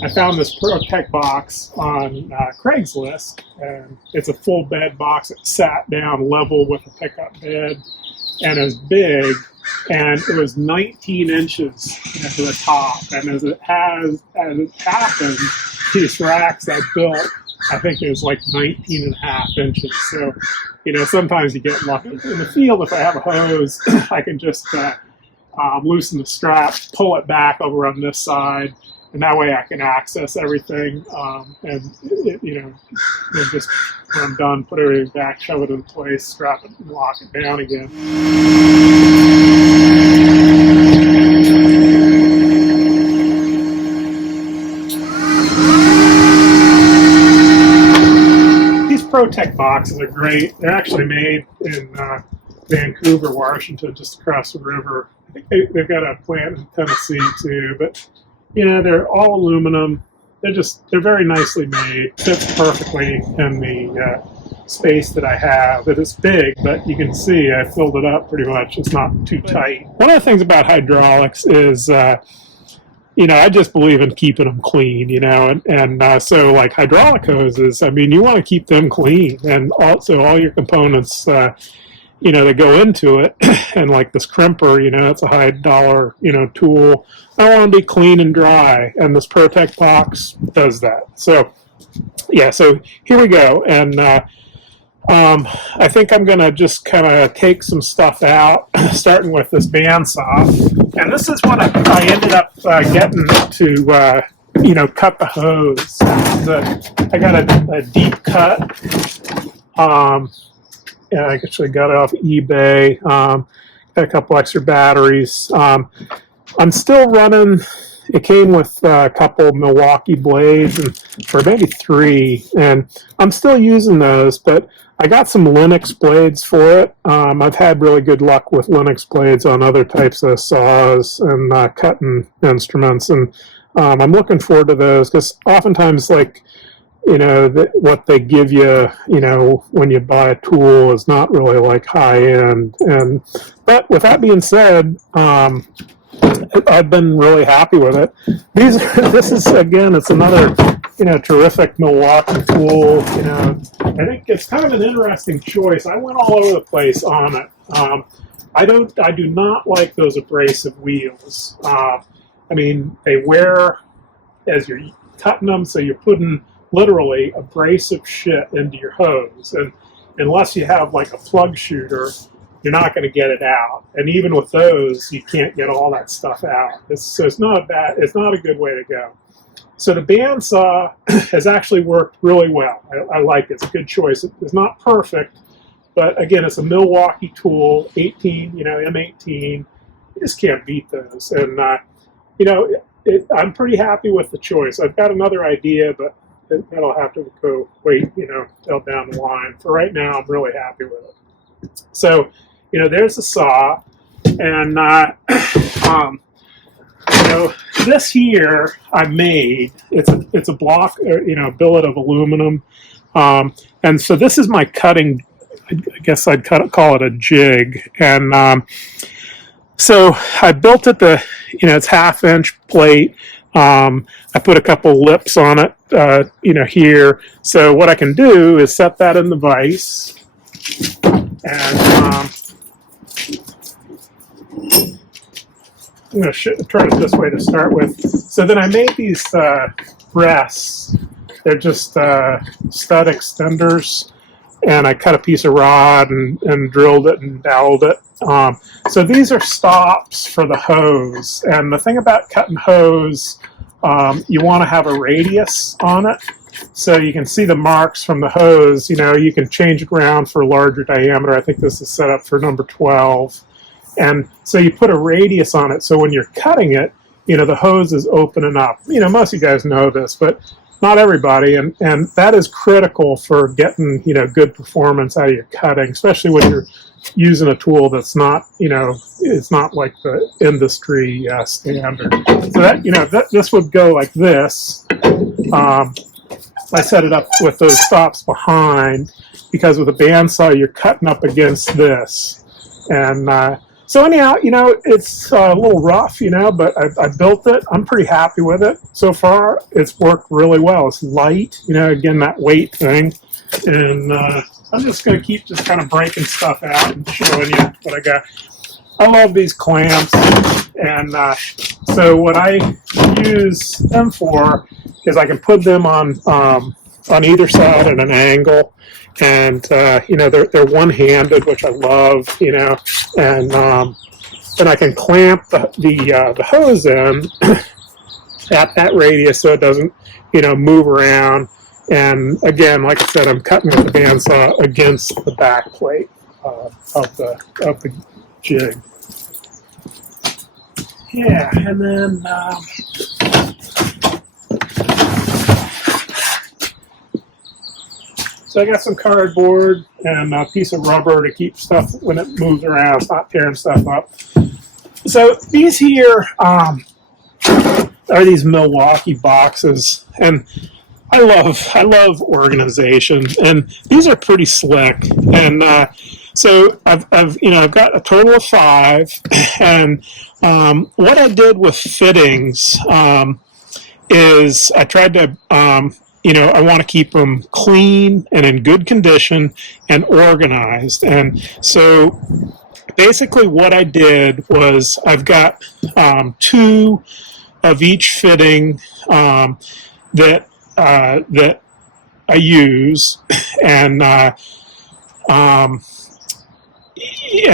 I found this ProTech box on Craigslist, and it's a full bed box. It sat down level with a pickup bed, and it was big, and it was 19 inches to the top. And as it happened, these racks I built, I think it was like 19 and a half inches. So, sometimes you get lucky. In the field, if I have a hose, I can just loosen the strap, pull it back over on this side, and that way I can access everything. And just when I'm done, put everything back, shove it in place, strap it, and lock it down again. These ProTech boxes are great. They're actually made in Vancouver, Washington, just across the river. I think they've got a plant in Tennessee too, but they're all aluminum. They're very nicely made. Fits perfectly in the space that I have. It is big, but you can see I filled it up pretty much. It's not too tight. One of the things about hydraulics is, I just believe in keeping them clean, and so like hydraulic hoses, you want to keep them clean, and also all your components, that go into it, and like this Crimper, it's a high dollar, tool. I want to be clean and dry, and this ProTech box does that. So, yeah, so here we go, and I think I'm going to just kind of take some stuff out, starting with this bandsaw, and this is what I ended up getting to, cut the hose. I got a deep cut. I actually got it off eBay. Got a couple extra batteries. I'm still running. It came with a couple Milwaukee blades, or maybe 3, and I'm still using those. But I got some Linux blades for it. I've had really good luck with Linux blades on other types of saws and cutting instruments, and I'm looking forward to those because oftentimes, like, what they give you, when you buy a tool is not really like high end. But with that being said, I've been really happy with it. This is, again, it's another, terrific Milwaukee tool. I think it's kind of an interesting choice. I went all over the place on it. I do not like those abrasive wheels. They wear as you're cutting them, so you're putting literally abrasive shit into your hose, and unless you have like a plug shooter, you're not going to get it out. And even with those, you can't get all that stuff out. So it's not a good way to go. So the bandsaw has actually worked really well. I like it. It's a good choice. It's not perfect, but again, it's a Milwaukee tool, 18, M18. You just can't beat those. And I'm pretty happy with the choice. I've got another idea, but that'll have to go wait, till down the line. For right now, I'm really happy with it. So, there's the saw, and this here I made. It's a block, billet of aluminum, and so this is my cutting. I guess I'd call it a jig, and so I built it. It's 1/2-inch plate. I put a couple lips on it, here. So what I can do is set that in the vise, and I'm going to turn it this way to start with. So then I made these rests. They're just stud extenders, and I cut a piece of rod and drilled it and doweled it. So these are stops for the hose, and the thing about cutting hose, you want to have a radius on it, so you can see the marks from the hose. You can change it around for a larger diameter. I think this is set up for number 12, and so you put a radius on it, so when you're cutting it, the hose is opening up. Most of you guys know this, but not everybody, and that is critical for getting good performance out of your cutting, especially when you're using a tool that's not it's not like the industry standard. So that this would go like this. I set it up with those stops behind, because with a bandsaw you're cutting up against this, and So anyhow, it's a little rough, but I built it. I'm pretty happy with it. So far, it's worked really well. It's light, again, that weight thing. And I'm just going to keep just kind of breaking stuff out and showing you what I got. I love these clamps. And so what I use them for is I can put them on either side at an angle. And, they're one-handed, which I love, and then I can clamp the hose in at that radius so it doesn't, move around. And again, like I said, I'm cutting with the bandsaw against the back plate of the jig. Yeah, and then so I got some cardboard and a piece of rubber to keep stuff when it moves around, it's not tearing stuff up. So these here are these Milwaukee boxes, and I love organization, and these are pretty slick. And so I've got a total of 5, and what I did with fittings is I tried to I want to keep them clean and in good condition and organized. And so basically what I did was I've got 2 of each fitting that I use, and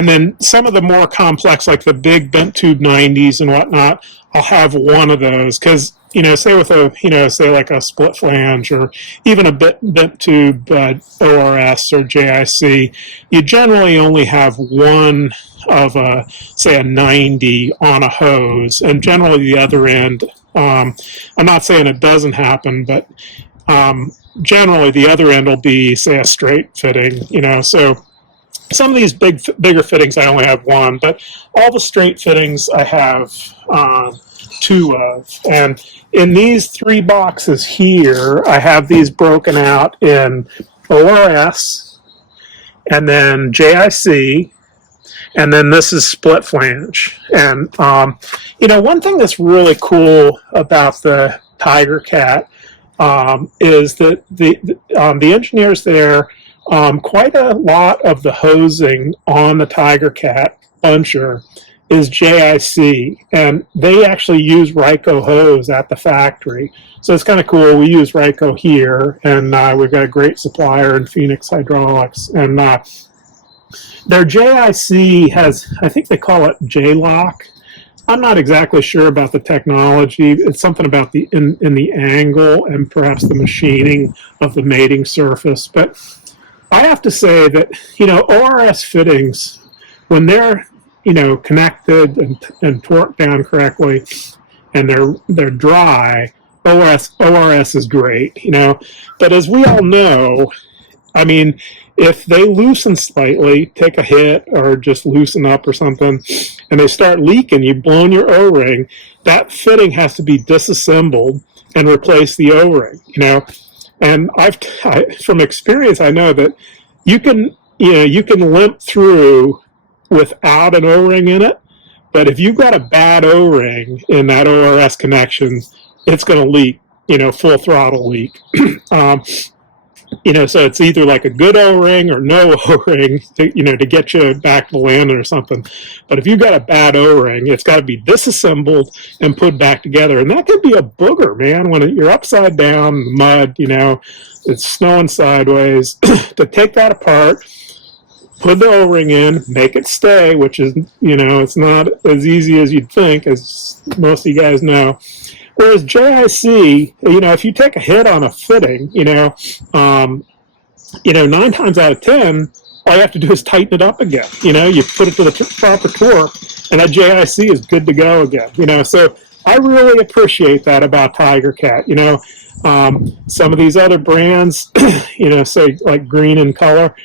then some of the more complex, like the big bent tube 90s and whatnot, I'll have one of those because, say with a, say like a split flange or even a bent tube ORS or JIC, you generally only have one of say a 90 on a hose, and generally the other end, I'm not saying it doesn't happen, but generally the other end will be, say, a straight fitting, so some of these bigger fittings I only have one, but all the straight fittings I have 2 of. And in these 3 boxes here, I have these broken out in ORS, and then JIC, and then this is split flange. And one thing that's really cool about the Tigercat is that the engineers there, quite a lot of the hosing on the Tigercat buncher is JIC, and they actually use RYCO hose at the factory. So it's kind of cool. We use RYCO here, and we've got a great supplier in Pheonix Hydraulics. And their JIC has, I think they call it J-lock. I'm not exactly sure about the technology. It's something about the in the angle and perhaps the machining of the mating surface. But I have to say that, ORS fittings, when they're, connected and torqued down correctly, and they're dry, ORS is great, But as we all know, I mean, if they loosen slightly, take a hit or just loosen up or something, and they start leaking, you've blown your O-ring, that fitting has to be disassembled and replace the O-ring, And from experience, I know that you can limp through without an O-ring in it, but if you've got a bad O-ring in that ORS connection, it's going to leak, full throttle leak. So it's either like a good O-ring or no O-ring to get you back to landing or something. But if you've got a bad O-ring, it's got to be disassembled and put back together. And that could be a booger, man, when you're upside down in the mud, it's snowing sideways. To take that apart, put the O-ring in, make it stay, which is, it's not as easy as you'd think, as most of you guys know. Whereas JIC, if you take a hit on a fitting, 9 times out of 10, all you have to do is tighten it up again. You put it to the proper torque, and that JIC is good to go again. So I really appreciate that about Tigercat. Some of these other brands, say like Green in Color,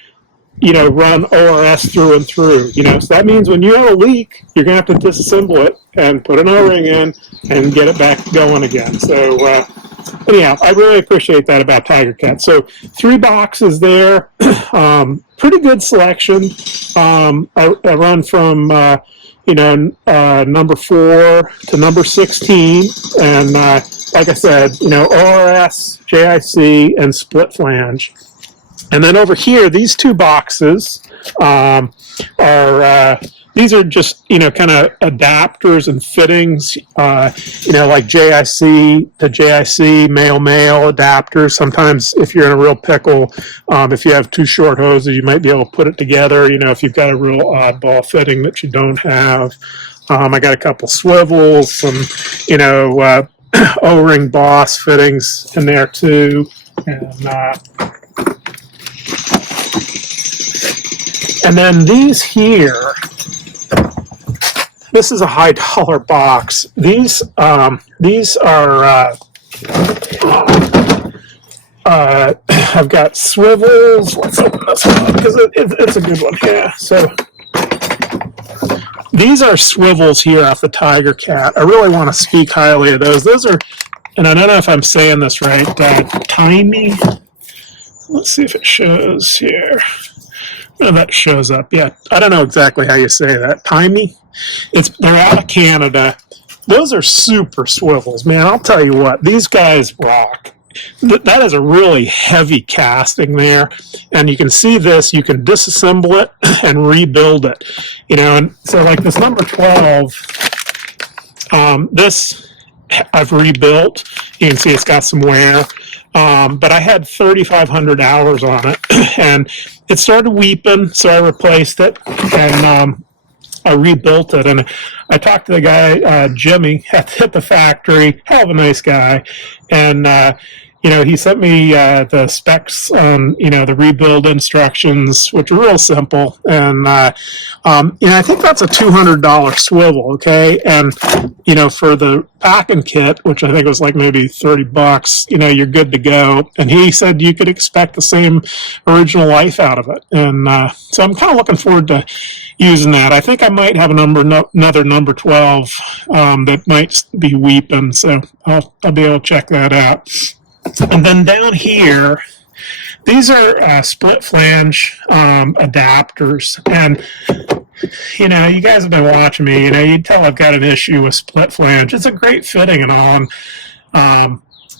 run ORS through and through, so that means when you have a leak, you're going to have to disassemble it and put an O-ring in and get it back going again. So anyhow, I really appreciate that about Tigercat. So 3 boxes there, pretty good selection. I run from number 4 to number 16, and like I said, ORS, JIC, and split flange. And then over here, these 2 boxes are these are just kind of adapters and fittings, like JIC to JIC, male adapters. Sometimes if you're in a real pickle, if you have 2 short hoses, you might be able to put it together. If you've got a real oddball fitting that you don't have. I got a couple swivels, some O-ring boss fittings in there too, and then these here. This is a $high box. These are I've got swivels. Let's open this one because it's a good one. Yeah. So these are swivels here off the Tigercat. I really want to speak highly of those. Those are, and I don't know if I'm saying this right. Taimi. Let's see if it shows here. Oh, that shows up. Yeah, I don't know exactly how you say that. Taimi. They're out of Canada. Those are super swivels, man. I'll tell you what, these guys rock. That is a really heavy casting there, and you can see this. You can disassemble it and rebuild it, And so, like this number 12, this I've rebuilt. You can see it's got some wear, but I had 3,500 hours on it, and it started weeping, so I replaced it, and I rebuilt it. And I talked to the guy, Jimmy, at the factory, hell of a nice guy, and he sent me the specs on, the rebuild instructions, which are real simple. And, I think that's a $200 swivel, okay? And, for the packing kit, which I think was like maybe $30, you're good to go. And he said you could expect the same original life out of it. And so I'm kind of looking forward to using that. I think I might have another number 12 that might be weeping, so I'll be able to check that out. And then down here, these are split flange adapters. And, you guys have been watching me. You tell I've got an issue with split flange. It's a great fitting and all,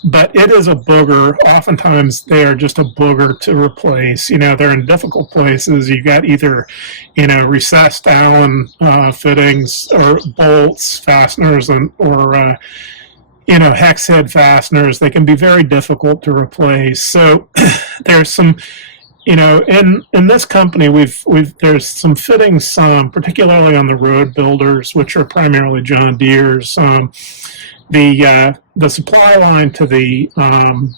but it is a booger. Oftentimes, they are just a booger to replace. They're in difficult places. You got either, recessed Allen fittings or bolts, fasteners, or hex head fasteners. They can be very difficult to replace. So there's some, in this company, there's some fittings, particularly on the road builders, which are primarily John Deere's. The supply line to the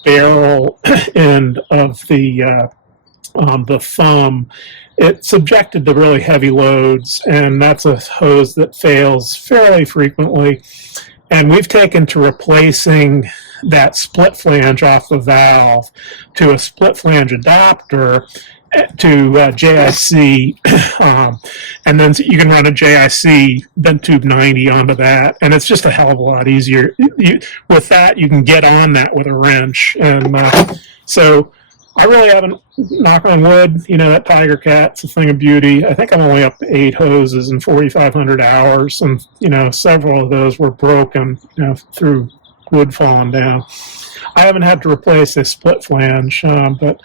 barrel end of the thumb, it's subjected to really heavy loads, and that's a hose that fails fairly frequently. And we've taken to replacing that split flange off the valve to a split flange adapter to JIC, and then you can run a JIC bent tube 90 onto that, and it's just a hell of a lot easier. With that, you can get on that with a wrench, and so I really haven't, knock on wood, that Tigercat's a thing of beauty. I think I'm only up to 8 hoses and 4,500 hours, and, several of those were broken, through wood falling down. I haven't had to replace a split flange, but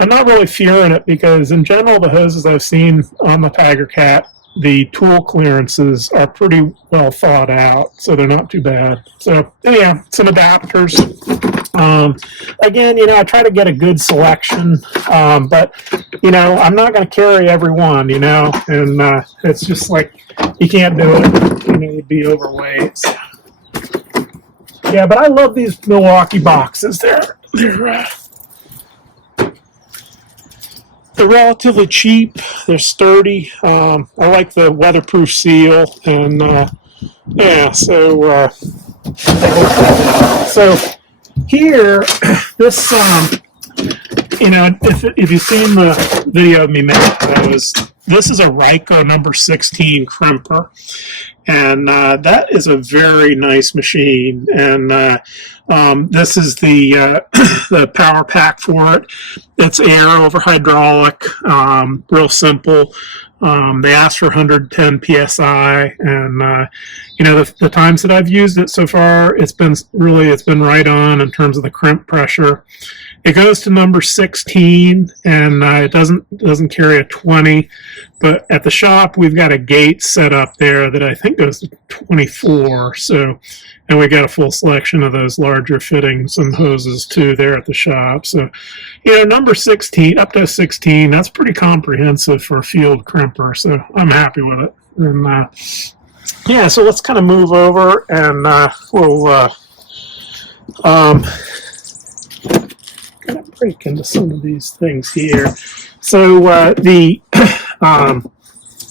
I'm not really fearing it because, in general, the hoses I've seen on the Tigercat, the tool clearances are pretty well thought out, so they're not too bad. So, anyhow, some adapters. Again, I try to get a good selection, but, I'm not going to carry every one, and it's just like, you can't do it, you'd be overweight. So. Yeah, but I love these Milwaukee boxes. They're relatively cheap. They're sturdy. I like the weatherproof seal, and yeah. So here, this if you've seen the video of me making those, this is a RYCO number 16 crimper, and that is a very nice machine. And this is the the power pack for it. It's air over hydraulic, real simple. They asked for 110 psi, and you know, the times that I've used it so far, it's been right on in terms of the crimp pressure. It goes to number 16, and it doesn't carry a 20. But at the shop, we've got a gate set up there that I think goes to 24. So, and we got a full selection of those larger fittings and hoses too there at the shop. So, you know, number 16 up to 16, that's pretty comprehensive for a field crimper. So I'm happy with it. And yeah, so let's kind of move over, and we'll kind of break into some of these things here. So the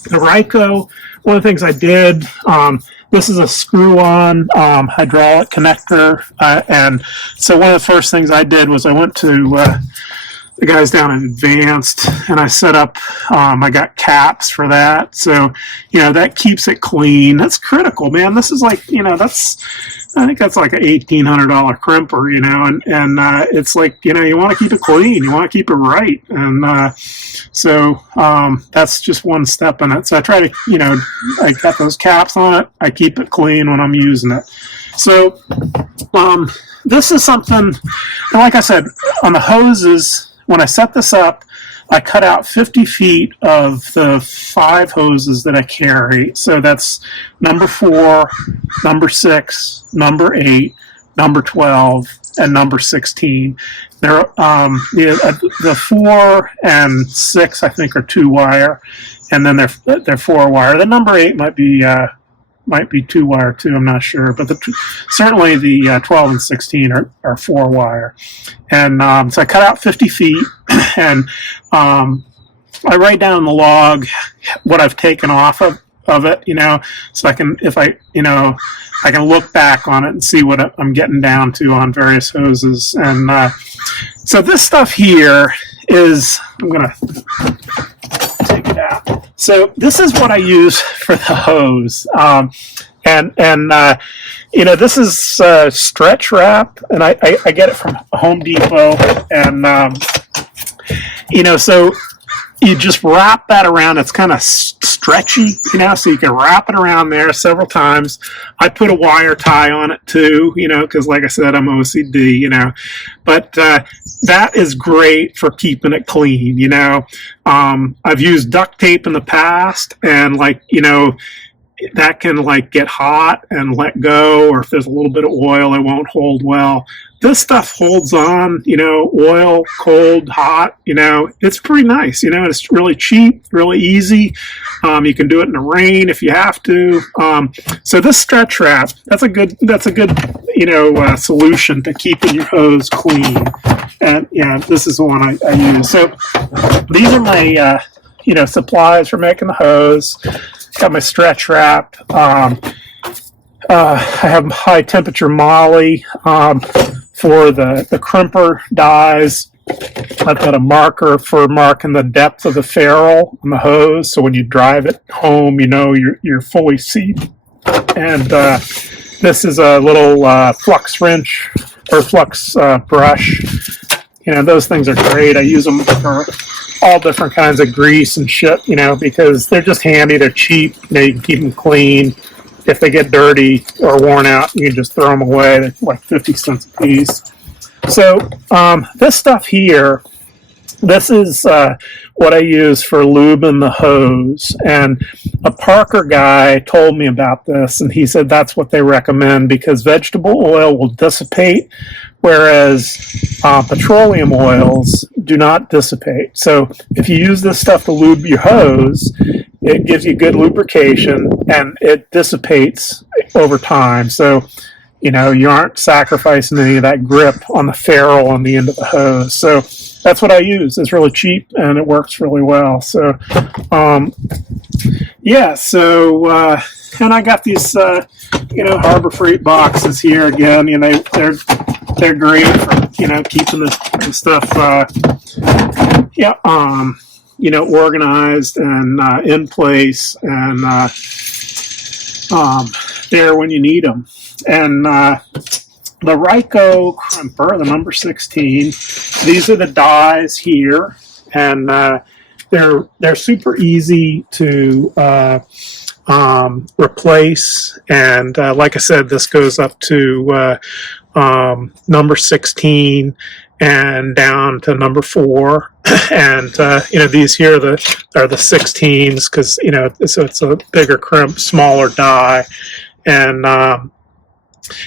RYCO, one of the things I did, this is a screw-on hydraulic connector, and so one of the first things I did was I went to the guys down in Advanced, and I set up, I got caps for that, so, you know, that keeps it clean. That's critical, man. This is like, you know, I think that's like an $1,800 crimper, you know, and it's like, you know, you want to keep it clean, you want to keep it right, and so that's just one step in it. So I try to, you know, I got those caps on it, I keep it clean when I'm using it. So this is something, like I said, on the hoses, when I set this up, I cut out 50 feet of the 5 hoses that I carry. So that's number 4, number 6, number 8, number 12, and number 16. They're, the 4 and 6, I think, are 2-wire, and then they're 4-wire. The number 8 might be 2-wire too, I'm not sure, but certainly the 12 and 16 are 4-wire. And so I cut out 50 feet, and I write down in the log what I've taken off of it, you know, so I can, if I, you know, I can look back on it and see what I'm getting down to on various hoses. And so this stuff here is, I'm going to take it out. So this is what I use for the hose. You know, this is stretch wrap, and I get it from Home Depot. And, you know, so you just wrap that around. It's kind of stretchy, you know, so you can wrap it around there several times. I put a wire tie on it too, you know, because like I said, I'm OCD, you know. But that is great for keeping it clean, you know. I've used duct tape in the past, and, like, you know, that can, like, get hot and let go, or if there's a little bit of oil, it won't hold well. This stuff holds on, you know, oil, cold, hot, you know, it's pretty nice, you know, it's really cheap, really easy. You can do it in the rain if you have to. So this stretch wrap, that's a good, you know, solution to keeping your hose clean. And yeah, this is the one I use. So these are my, you know, supplies for making the hose. Got my stretch wrap. I have high temperature moly for the crimper dies. I've got a marker for marking the depth of the ferrule on the hose, so when you drive it home, you know you're fully seated. And this is a little flux wrench or flux brush. You know, those things are great. I use them for all different kinds of grease and shit, you know, because they're just handy. They're cheap. You know, you can keep them clean. If they get dirty or worn out, you can just throw them away. They're like 50 cents a piece. So this stuff here, this is what I use for lubing the hose. And a Parker guy told me about this, and he said that's what they recommend because vegetable oil will dissipate, whereas petroleum oils do not dissipate. So if you use this stuff to lube your hose, it gives you good lubrication, and it dissipates over time. So, you know, you aren't sacrificing any of that grip on the ferrule on the end of the hose. So that's what I use. It's really cheap, and it works really well. So, yeah, so, and I got these, you know, Harbor Freight boxes here again. You know, they're great for, you know, keeping the stuff, yeah, you know, organized and in place and there when you need them. And the RYCO Crimper, the number 16, these are the dies here. And they're super easy to replace, and like I said, this goes up to number 16 and down to number 4. And these here are the 16s, because so it's a bigger crimp, smaller die, and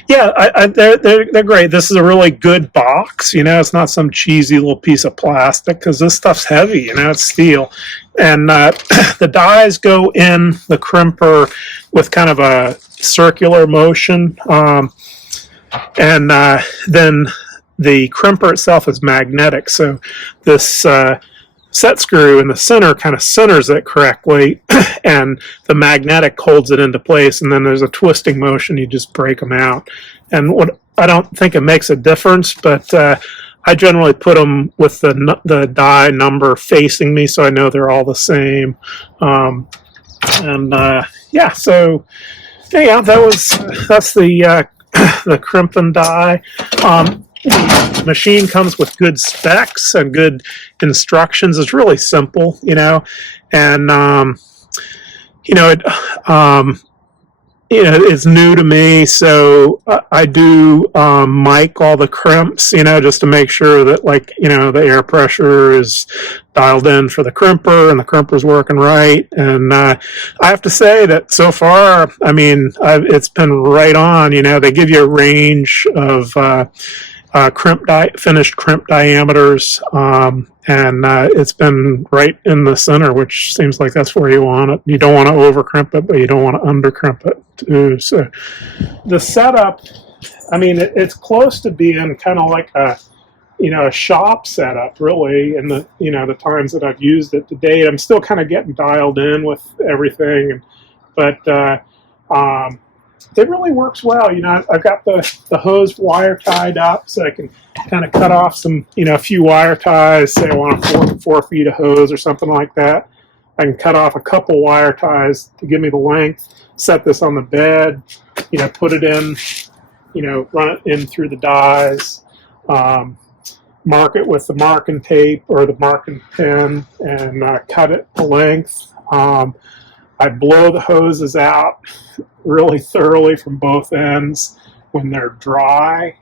yeah, they're great. This is a really good box. It's not some cheesy little piece of plastic, because this stuff's heavy. It's steel, and the dies go in the crimper with kind of a circular motion, and then the crimper itself is magnetic. So this set screw in the center kind of centers it correctly, and the magnetic holds it into place, and then there's a twisting motion. You just break them out. And what I don't think it makes a difference, but I generally put them with the die number facing me, so I know they're all the same. Yeah, so yeah, that's the the crimping die. The machine comes with good specs and good instructions. It's really simple, and it's new to me, so I do mic all the crimps, just to make sure that, the air pressure is dialed in for the crimper and the crimper's working right. And I have to say that so far, it's been right on. They give you a range of finished crimp diameters, and it's been right in the center, which seems like that's where you want it. You don't want to over crimp it, but you don't want to under crimp it too. So the setup, it's close to being kind of like a shop setup, really. And the times that I've used it to date, I'm still kind of getting dialed in with everything, but it really works well. I've got the hose wire tied up, so I can kind of cut off some, a few wire ties. Say I want 4 feet of hose or something like that. I can cut off a couple wire ties to give me the length, set this on the bed, put it in, run it in through the dies, mark it with the marking tape or the marking pen, and cut it to length. I blow the hoses out really thoroughly from both ends when they're dry.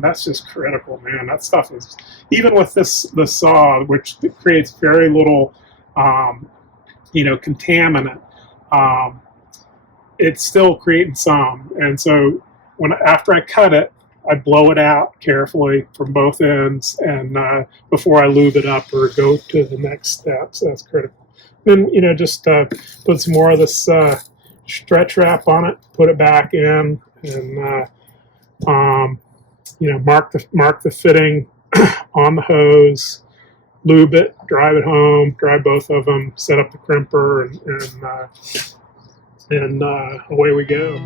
That's just critical, man. That stuff is, even with the saw, which creates very little, contaminant, it's still creating some. And so after I cut it, I blow it out carefully from both ends, and before I lube it up or go to the next step. So that's critical. Then just put some more of this stretch wrap on it, put it back in, and mark the fitting on the hose, lube it, drive it home, drive both of them, set up the crimper, and away we go.